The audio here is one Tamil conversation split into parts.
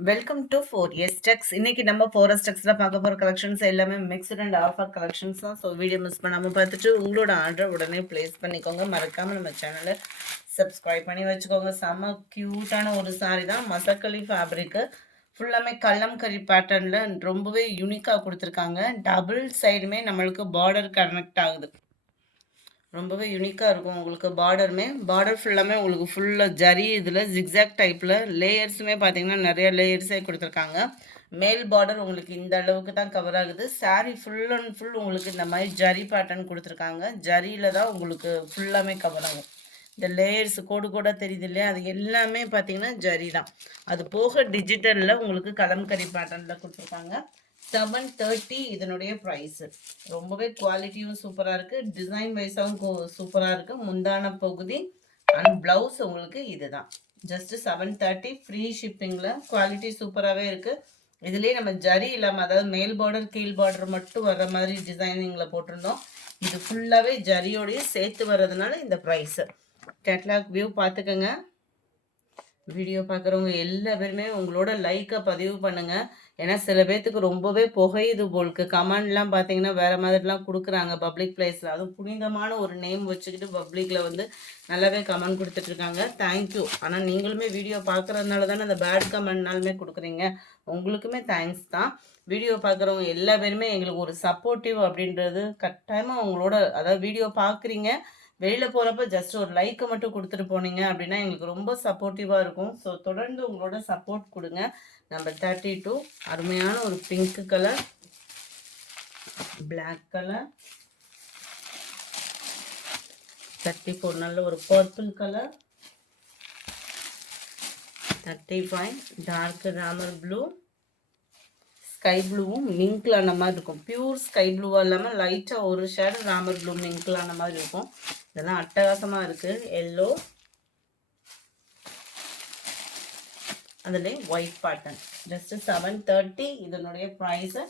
Welcome to 4S Techs. இன்னைக்கு நம்ம 4S Techsல பார்க்க போகிற கலெக்ஷன்ஸ் எல்லாமே மிக்ஸ்ட் அண்ட் ஆஃபர் கலெக்ஷன்ஸ் தான். ஸோ வீடியோ மிஸ் பண்ணாமல் பார்த்துட்டு உங்களோட ஆர்டர் உடனே ப்ளேஸ் பண்ணிக்கோங்க. மறக்காமல் நம்ம சேனலை சப்ஸ்கிரைப் பண்ணி வச்சுக்கோங்க. செம்ம க்யூட்டான ஒரு சாரி தான். மசக்களி ஃபேப்ரிக்கு ஃபுல்லாமே கல்லம்கரி பேட்டர்னில் ரொம்பவே யூனிக்காக கொடுத்துருக்காங்க. டபுள் சைடுமே நம்மளுக்கு பார்டர் கனெக்ட் ஆகுது. ரொம்பவே யூனிக்காக இருக்கும். உங்களுக்கு பார்டர் ஃபுல்லாமே உங்களுக்கு ஃபுல்லாக ஜரி இதில் ஜிக்ஸாக் டைப்பில் லேயர்ஸுமே பார்த்தீங்கன்னா நிறைய லேயர்ஸே கொடுத்துருக்காங்க. மேல் பார்டர் உங்களுக்கு இந்த அளவுக்கு தான் கவர் ஆகுது. சாரீ ஃபுல் அண்ட் ஃபுல் உங்களுக்கு இந்த மாதிரி ஜரி பேட்டர்ன் கொடுத்துருக்காங்க. ஜரியில் தான் உங்களுக்கு ஃபுல்லாமே கவர் ஆகும். இந்த லேயர்ஸ் கோடு கூட தெரியுது இல்லையா, அது எல்லாமே பார்த்தீங்கன்னா ஜரி தான். அது போக டிஜிட்டலில் உங்களுக்கு கலம்கரி பேட்டர்னில் கொடுத்துருக்காங்க. 730 இதனுடைய ப்ரைஸு. ரொம்பவே குவாலிட்டியும் சூப்பராக இருக்குது. டிசைன் வைஸாகவும் சூப்பராக இருக்குது. முந்தான பகுதி அண்ட் ப்ளவுஸ் உங்களுக்கு இதுதான். Just 730 free ஷிப்பிங்கில். குவாலிட்டி சூப்பராகவே இருக்குது. இதுலேயே நம்ம ஜரி இல்லாமல், அதாவது மேல் பார்டர் கீழ் பார்டர் மட்டும் வர்ற மாதிரி டிசைனிங்கில் போட்டிருந்தோம். இது ஃபுல்லாகவே ஜரியோடையும் சேர்த்து வர்றதுனால இந்த ப்ரைஸு. கேட்லாக் வியூ பார்த்துக்கோங்க. வீடியோ பார்க்குறவங்க எல்லா பேருமே உங்களோட லைக்கை பதிவு பண்ணுங்கள். ஏன்னா சில பேர்த்துக்கு ரொம்பவே புகையுது போலுக்கு. கமெண்ட்லாம் பார்த்தீங்கன்னா வேறு மாதிரிலாம் கொடுக்குறாங்க பப்ளிக் பிளேஸில். அதுவும் புனிதமான ஒரு நேம் வச்சுக்கிட்டு பப்ளிக்கில் வந்து நல்லாவே கமெண்ட் கொடுத்துட்ருக்காங்க. தேங்க்யூ. ஆனால் நீங்களுமே வீடியோ பார்க்குறதுனால தானே அந்த பேட் கமெண்ட்னாலுமே கொடுக்குறீங்க. உங்களுக்குமே தேங்க்ஸ் தான். வீடியோ பார்க்குறவங்க எல்லா பேருமே எங்களுக்கு ஒரு சப்போர்ட்டிவ் அப்படின்றது கட்டாயமாக உங்களோட, அதாவது வீடியோ பார்க்குறீங்க, வெளியில் போகிறப்ப ஜஸ்ட் ஒரு லைக்கை மட்டும் கொடுத்துட்டு போனீங்க அப்படின்னா எங்களுக்கு ரொம்ப சப்போர்ட்டிவாக இருக்கும். ஸோ தொடர்ந்து உங்களோட சப்போர்ட் கொடுங்க. நம்பர் 32 அருமையான ஒரு பிங்க் கலர், பிளாக் கலர், 34 நல்ல ஒரு purple colour, 35 dark Ramar blue, sky ப்ளூவும் மிங்க்லான மாதிரி இருக்கும். பியூர் ஸ்கை ப்ளூவாக இல்லாமல் லைட்டாக ஒரு ஷேடு ராமர் ப்ளூ மிங்க்லான மாதிரி இருக்கும். இதெல்லாம் அட்டகாசமாக இருக்குது. எல்லோ, அதுலேயும் ஒயிட் பேட்டர்ன். ஜஸ்ட்டு 730 இதனுடைய ப்ரைஸு.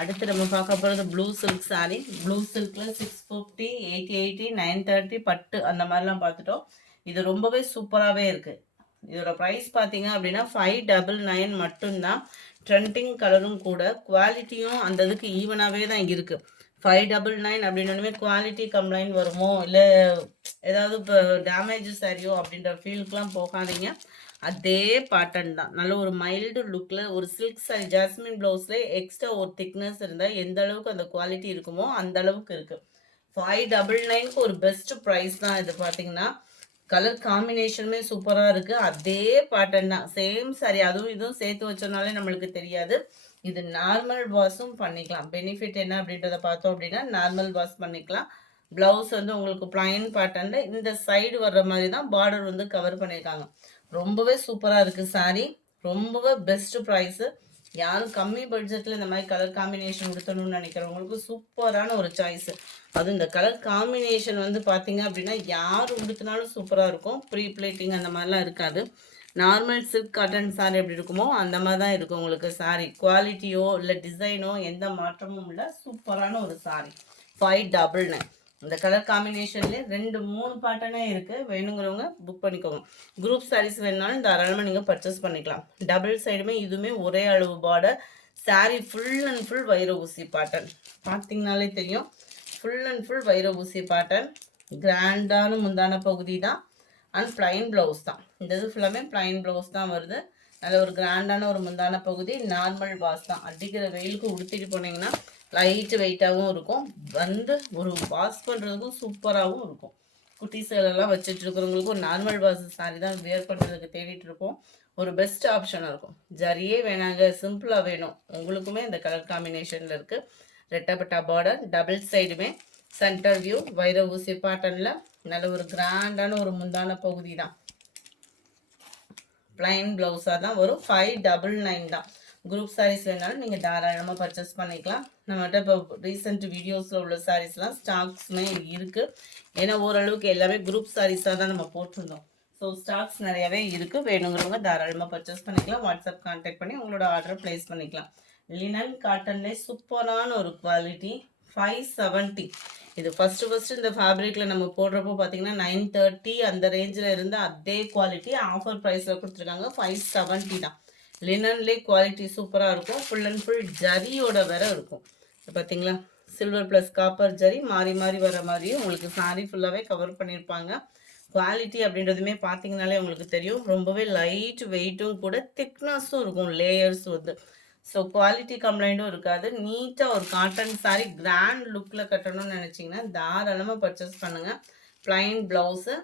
அடுத்து நம்ம பார்க்க போகிறது ப்ளூ சில்க் சாரீ. ப்ளூ சில்கில் 650, 880, 930 பட்டு அந்த மாதிரிலாம் பார்த்துட்டோம். இது ரொம்பவே சூப்பராகவே இருக்குது. இதோட ப்ரைஸ் பார்த்தீங்க அப்படின்னா 599 மட்டும்தான். ட்ரெண்டிங் கலரும் கூட. குவாலிட்டியும் அந்த இதுக்கு ஈவனாகவே தான் இருக்குது. 599 அப்படின்னே குவாலிட்டி கம்ப்ளைண்ட் வருமோ இல்லை ஏதாவது இப்போ டேமேஜ் சாரியோ அப்படின்ற ஃபீலுக்குலாம் போகாதீங்க. அதே பேட்டர்ன் தான். நல்ல ஒரு மைல்டு லுக்கில் ஒரு சில்க் சாரி ஜாஸ்மின் ப்ளவுஸில் எக்ஸ்ட்ரா ஒரு திக்னஸ் இருந்தால் எந்த அளவுக்கு அந்த குவாலிட்டி இருக்குமோ அந்த அளவுக்கு இருக்குது. 599க்கு ஒரு பெஸ்ட் ப்ரைஸ் தான் இது. பார்த்தீங்கன்னா கலர் காம்பினேஷனுமே சூப்பராக இருக்குது. அதே பேட்டர்ன் தான், சேம் சாரி. அதுவும் இதுவும் சேர்த்து வச்சோனாலே நம்மளுக்கு தெரியாது. இது நார்மல் வாஷும் பண்ணிக்கலாம். பெனிஃபிட் என்ன அப்படின்றத பார்த்தோம் அப்படின்னா நார்மல் வாஷ் பண்ணிக்கலாம். ப்ளவுஸ் வந்து உங்களுக்கு பிளைன் பேட்டர்னில் இந்த சைடு வர்ற மாதிரி தான் பார்டர் வந்து கவர் பண்ணியிருக்காங்க. ரொம்பவே சூப்பராக இருக்குது சாரீ. ரொம்பவே பெஸ்ட்டு ப்ரைஸு. யாரும் கம்மி பட்ஜெட்டில் இந்த மாதிரி கலர் காம்பினேஷன் கொடுத்தணும்னு நினைக்கிறவங்களுக்கு சூப்பரான ஒரு சாய்ஸு. அதுவும் இந்த கலர் காம்பினேஷன் வந்து பார்த்தீங்க அப்படின்னா யார் உடுத்தினாலும் சூப்பராக இருக்கும். ப்ரீ பிளேட்டிங் அந்த மாதிரிலாம் இருக்காது. நார்மல் சில்க் காட்டன் சாரீ எப்படி இருக்குமோ அந்த மாதிரி தான் இருக்கும் உங்களுக்கு சாரீ. குவாலிட்டியோ இல்லை டிசைனோ எந்த மாற்றமும் இல்லை. சூப்பரான ஒரு சாரீ. 599. இந்த கலர் காம்பினேஷன்லேயே 2-3 பேட்டர்னே இருக்குது. வேணுங்கிறவங்க புக் பண்ணிக்கோங்க. குரூப் சாரீஸ் வேணுனாலும் தாராளமாக நீங்கள் பர்ச்சேஸ் பண்ணிக்கலாம். டபுள் சைடுமே இதுவுமே ஒரே அளவு border. Sari full and full வைர ஊசி பேட்டர்ன். பார்த்தீங்கனாலே தெரியும். ஃபுல் அண்ட் ஃபுல் வைர ஊசி பேட்டர்ன். கிராண்டான முந்தான பகுதி தான் அண்ட் பிளைன் ப்ளவுஸ் தான். இந்த இது ஃபுல்லாமே பிளைன் ப்ளவுஸ் தான் வருது. நல்ல ஒரு கிராண்டான ஒரு முந்தான பகுதி. நார்மல் வாஷ் தான். அடிக்கிற வெயிலுக்கு உடுத்திட்டு போனீங்கன்னா லைட்டு வெயிட்டாகவும் இருக்கும். வந்து ஒரு வாஷ் பண்ணுறதுக்கும் சூப்பராகவும் இருக்கும். குட்டீஸ்களெல்லாம் வச்சுட்டு இருக்கிறவங்களுக்கு ஒரு நார்மல் வாஷ் சாரி தான் வேர் பண்ணுறதுக்கு தேடிட்டு இருப்போம். ஒரு பெஸ்ட் ஆப்ஷனாக இருக்கும். ஜரியே வேணாங்க, சிம்பிளாக வேணும், உங்களுக்குமே இந்த கலர் காம்பினேஷனில் இருக்குது. ரெட்டப்பட்டா பார்டர், டபுள் சைடுமே சென்டர் வியூ வைர ஊசி பேட்டர்னில் நல்ல ஒரு கிராண்டான ஒரு முந்தான பகுதி தான். பிளைன் ப்ளவுஸாக தான் வரும். 599 தான். குரூப் சாரீஸ் வேணாலும் நீங்கள் தாராளமாக பர்ச்சேஸ் பண்ணிக்கலாம். நம்மகிட்ட இப்போ ரீசெண்ட் வீடியோஸில் உள்ள சாரீஸ்லாம் ஸ்டாக்ஸுமே இருக்குது. ஏன்னா ஓரளவுக்கு எல்லாமே குரூப் சாரீஸாக தான் நம்ம போட்டிருந்தோம். ஸோ ஸ்டாக்ஸ் நிறையவே இருக்குது. வேணுங்கிறவங்க தாராளமாக பர்ச்சேஸ் பண்ணிக்கலாம். வாட்ஸ்அப் கான்டாக்ட் பண்ணி உங்களோட ஆர்டர் ப்ளேஸ் பண்ணிக்கலாம். லினன் காட்டன்லேயே சூப்பரான ஒரு குவாலிட்டி. 570. இது ஃபஸ்ட்டு இந்த ஃபேப்ரிக்கில் நம்ம போடுறப்போ பார்த்தீங்கன்னா 930 அந்த ரேஞ்சில் இருந்து அதே குவாலிட்டி ஆஃபர் ப்ரைஸில் கொடுத்துருக்காங்க. 570 தான். லினன்லேயே குவாலிட்டி சூப்பராக இருக்கும். ஃபுல் அண்ட் ஃபுல் ஜரியோட வேற இருக்கும். பார்த்தீங்களா, சில்வர் ப்ளஸ் காப்பர் ஜரி மாறி மாறி வர மாதிரியும் உங்களுக்கு சாரீ ஃபுல்லாகவே கவர் பண்ணியிருப்பாங்க. குவாலிட்டி அப்படின்றதுமே பார்த்தீங்கனாலே உங்களுக்கு தெரியும். ரொம்பவே லைட் வெயிட்டும் கூட, திக்னஸும் இருக்கும் லேயர்ஸ் வந்து. ஸோ குவாலிட்டி கம்ப்ளைண்ட்டும் இருக்காது. நீட்டாக ஒரு காட்டன் சாரீ கிராண்ட் லுக்கில் கட்டணும்னு நினச்சிங்கன்னா தாராளமாக பர்ச்சேஸ் பண்ணுங்கள். ப்ளைன் ப்ளவுஸு,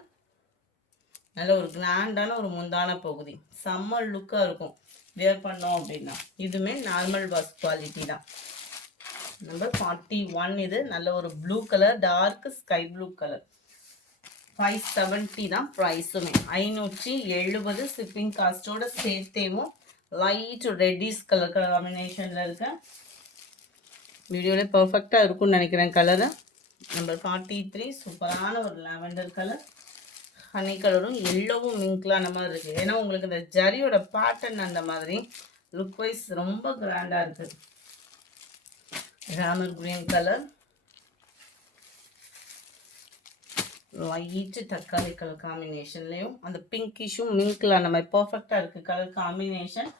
நல்ல ஒரு கிராண்டான ஒரு முந்தான பகுதி, செம்ம லுக்காக இருக்கும் வியர் பண்ணோம் அப்படின்னா. இதுவுமே நார்மல் வாஷ் குவாலிட்டி தான். நம்பர் 41 இது. நல்ல ஒரு blue colour, dark sky blue colour. 570 தான் ப்ரைஸுமே. 570 ஷிப்பிங் காஸ்ட்டோட சேர்த்தேவும். லைட் ரெட்டிஷ் கலர் காம்பினேஷனில் இருக்க வீடியோவில் பர்ஃபெக்டாக இருக்கும்னு நினைக்கிறேன் கலரு. நம்பர் 43 சூப்பரான ஒரு லாவெண்டர் கலர். ஹனி கலரும் எல்லோவும் மிங்க்லாம் அந்த மாதிரி இருக்குது. ஏன்னா உங்களுக்கு இந்த ஜரியோட பேட்டர்ன் அந்த மாதிரி லுக் வைஸ் ரொம்ப கிராண்டாக இருக்குது. ராமர் கிரீன் கலர், லைட்டு தக்காளி கலர் காம்பினேஷன்லேயும் அந்த பிங்கிஷும் மிங்க்ல அந்த மாதிரி பர்ஃபெக்டாக இருக்குது colour combination.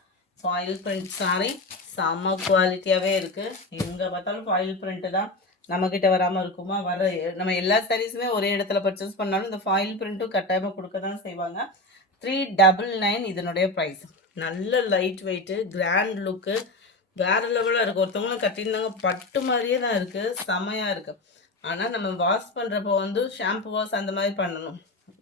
Foil print sorry செம்ம குவாலிட்டியாகவே இருக்குது. எங்கே பார்த்தாலும் ஃபாயில் பிரிண்ட்டு தான். நம்மக்கிட்ட வராமல் இருக்குமா? நம்ம எல்லா சாரீஸுமே ஒரே இடத்துல பர்ச்சேஸ் பண்ணாலும் இந்த ஃபாயில் பிரிண்ட்டும் கட்டாயமாக கொடுக்க தான் செய்வாங்க. 399 இதனுடைய ப்ரைஸ். நல்ல லைட் வெயிட்டு, கிராண்ட் லுக்கு, வேறு லெவலாக இருக்குது. ஒருத்தவங்களும் கட்டியிருந்தாங்க பட்டு மாதிரியே தான் இருக்குது, செமையாக இருக்குது. ஆனால் நம்ம வாஷ் பண்ணுறப்போ வந்து ஷாம்பு வாஷ் அந்த மாதிரி பண்ணணும்.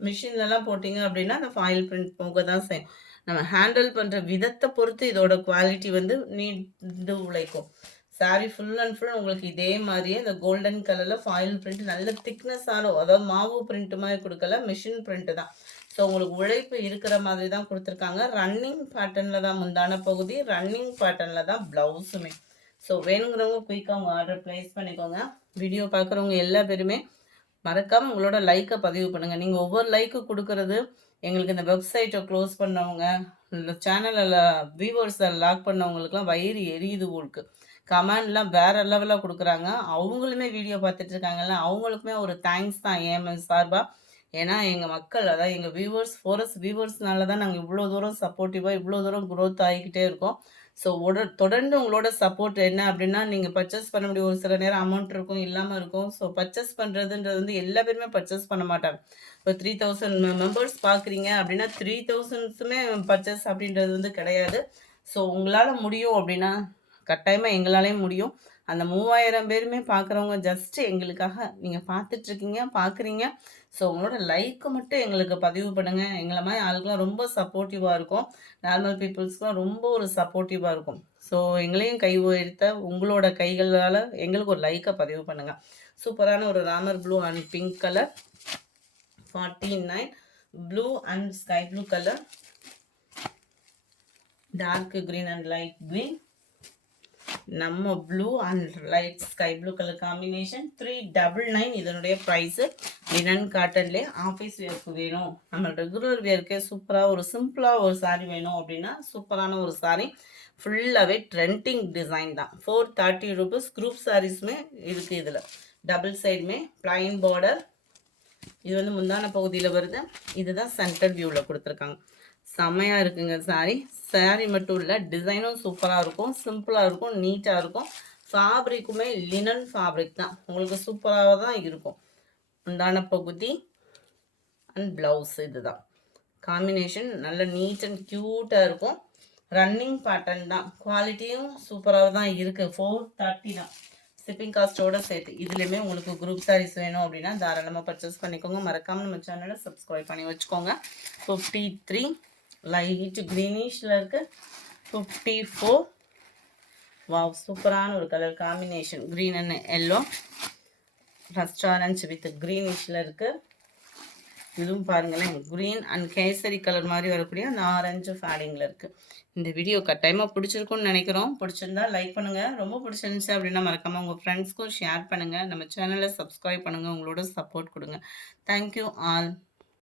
மிஷின்லலாம் போட்டிங்க அப்படின்னா அந்த ஃபாயில் பிரிண்ட் போக தான் செய்யும். நம்ம ஹேண்டில் பண்ணுற விதத்தை பொறுத்து இதோட குவாலிட்டி வந்து நீண்டு உழைக்கும். சாரீ ஃபுல் அண்ட் ஃபுல் உங்களுக்கு இதே மாதிரியே இந்த கோல்டன் கலரில் ஃபாயில் பிரிண்ட், நல்ல திக்னஸ் ஆனோ, அதாவது மாவு பிரிண்ட் மாதிரி கொடுக்கல, மிஷின் பிரிண்ட்டு தான். ஸோ உங்களுக்கு உழைப்பு இருக்கிற மாதிரி தான் கொடுத்துருக்காங்க. ரன்னிங் பேட்டர்னில் தான் முந்தான பகுதி, ரன்னிங் பேட்டர்னில் தான் ப்ளவுஸுமே. ஸோ வேணுங்கிறவங்க குயிக்காக உங்கள் ஆர்டர் ப்ளேஸ் பண்ணிக்கோங்க. வீடியோ பார்க்குறவங்க எல்லா பேருமே மறக்காமல் உங்களோட லைக்கை பதிவு பண்ணுங்கள். நீங்கள் ஒவ்வொரு லைக்கு கொடுக்கறது எங்களுக்கு இந்த வெப்சைட்டை க்ளோஸ் பண்ணவங்க, இந்த சேனலில் வியூவர்ஸை லாக் பண்ணவங்களுக்குலாம் வயிறு எரியுது உங்களுக்கு. கமெண்ட்லாம் வேறு லெவலில் கொடுக்குறாங்க. அவங்களுமே வீடியோ பார்த்துட்ருக்காங்கல்ல, அவங்களுக்குமே ஒரு தேங்க்ஸ் தான் ஏஎம்எஸ் சார்பாக. ஏன்னா எங்கள் மக்கள், அதாவது எங்கள் வியூவர்ஸ், ஃபோரஸ் வியூவர்ஸ்னால தான் நாங்கள் இவ்வளோ தூரம் சப்போர்ட்டிவாக இவ்வளோ தூரம் க்ரோத் ஆகிக்கிட்டே இருக்கோம். ஸோ தொடர்ந்து உங்களோட சப்போர்ட் என்ன அப்படின்னா, நீங்கள் பர்ச்சேஸ் பண்ண முடியும். ஒரு சில நேரம் அமௌண்ட் இருக்கும், இல்லாமல் இருக்கும். ஸோ பர்ச்சேஸ் பண்ணுறதுன்றது வந்து எல்லா பேருமே பர்ச்சேஸ் பண்ண மாட்டாங்க. இப்போ 3000 மெம்பர்ஸ் பார்க்குறீங்க அப்படின்னா 3000ஸுமே பர்ச்சேஸ் அப்படின்றது வந்து கிடையாது. ஸோ உங்களால் முடியும் அப்படின்னா கட்டாயமாக எங்களாலேயும் முடியும். அந்த 3000 பேருமே பார்க்குறவங்க ஜஸ்ட்டு எங்களுக்காக நீங்கள் பார்த்துட்ருக்கீங்க, பார்க்குறீங்க. ஸோ உங்களோட லைக்கு மட்டும் எங்களுக்கு பதிவு பண்ணுங்கள். எங்களை மாதிரி ஆளுக்கெலாம் ரொம்ப சப்போர்ட்டிவாக இருக்கும். நார்மல் பீப்புள்ஸ்க்குலாம் ரொம்ப ஒரு சப்போர்ட்டிவாக இருக்கும். ஸோ எங்களையும் கை உயர்த்த உங்களோட கைகளால் எங்களுக்கு ஒரு லைக்கை பதிவு பண்ணுங்கள். சூப்பரான ஒரு Ramar blue and pink colour. 49 blue and sky blue colour, dark green and light green, நம்ம blue and light sky blue colour combination. 399 இதனுடைய ப்ரைஸு. லினன் காட்டன்லேயே ஆஃபீஸ் வேர்க்கு வேணும், நம்ம ரெகுலர் வேர்க்கே சூப்பராக ஒரு சிம்பிளாக ஒரு சாரீ வேணும் அப்படின்னா சூப்பரான ஒரு சாரீ. ஃபுல்லாகவே ட்ரெண்டிங் டிசைன் தான். 430 ருபீஸ். குரூப் சாரீஸுமே இருக்குது இதில். டபுள் சைடுமே ப்ளைன் பார்டர். இது வந்து முந்தான பகுதியில் வருது. இதுதான் சென்டர் வியூவில் கொடுத்துருக்காங்க. செம்மையாக இருக்குங்க சாரீ. சாரீ மட்டும் இல்லை, டிசைனும் சூப்பராக இருக்கும், சிம்பிளாக இருக்கும், நீட்டாக இருக்கும். ஃபேப்ரிக்குமே லினன் ஃபேப்ரிக் தான், உங்களுக்கு சூப்பராக தான் இருக்கும். முந்தான பகுதி அண்ட் ப்ளவுஸ் இதுதான் காம்பினேஷன். நல்ல நீட் அண்ட் க்யூட்டாக இருக்கும். ரன்னிங் பேட்டர்ன் தான். குவாலிட்டியும் சூப்பராக தான் இருக்குது. 430 தான் ஷிப்பிங் காஸ்ட்டோடு சேர்த்து. இதுலேயுமே உங்களுக்கு குரூப் சாரீஸ் வேணும் அப்படின்னா தாராளமாக பர்ச்சேஸ் பண்ணிக்கோங்க. மறக்காமல் நம்ம சேனலை சப்ஸ்கிரைப் பண்ணி வச்சுக்கோங்க. 53 லைட் க்ரீனிஷில் இருக்குது. 54 வாவ் சூப்பரான ஒரு colour combination, green and yellow. Rust orange with க்ரீனிஷில் இருக்குது. இதுவும் பாருங்களேன், க்ரீன் அண்ட் கேசரி கலர் மாதிரி வரக்கூடிய அந்த ஆரஞ்சு ஃபேடிங்கில் இருக்குது. இந்த வீடியோ கட்டாயமாக பிடிச்சிருக்குன்னு நினைக்கிறோம். பிடிச்சிருந்தா லைக் பண்ணுங்கள். ரொம்ப பிடிச்சிருந்துச்சு அப்படின்னா மறக்காமல் உங்கள் ஃப்ரெண்ட்ஸ்க்கும் ஷேர் பண்ணுங்கள். நம்ம சேனலை சப்ஸ்கிரைப் பண்ணுங்கள். உங்களோட சப்போர்ட் கொடுங்க. Thank you all.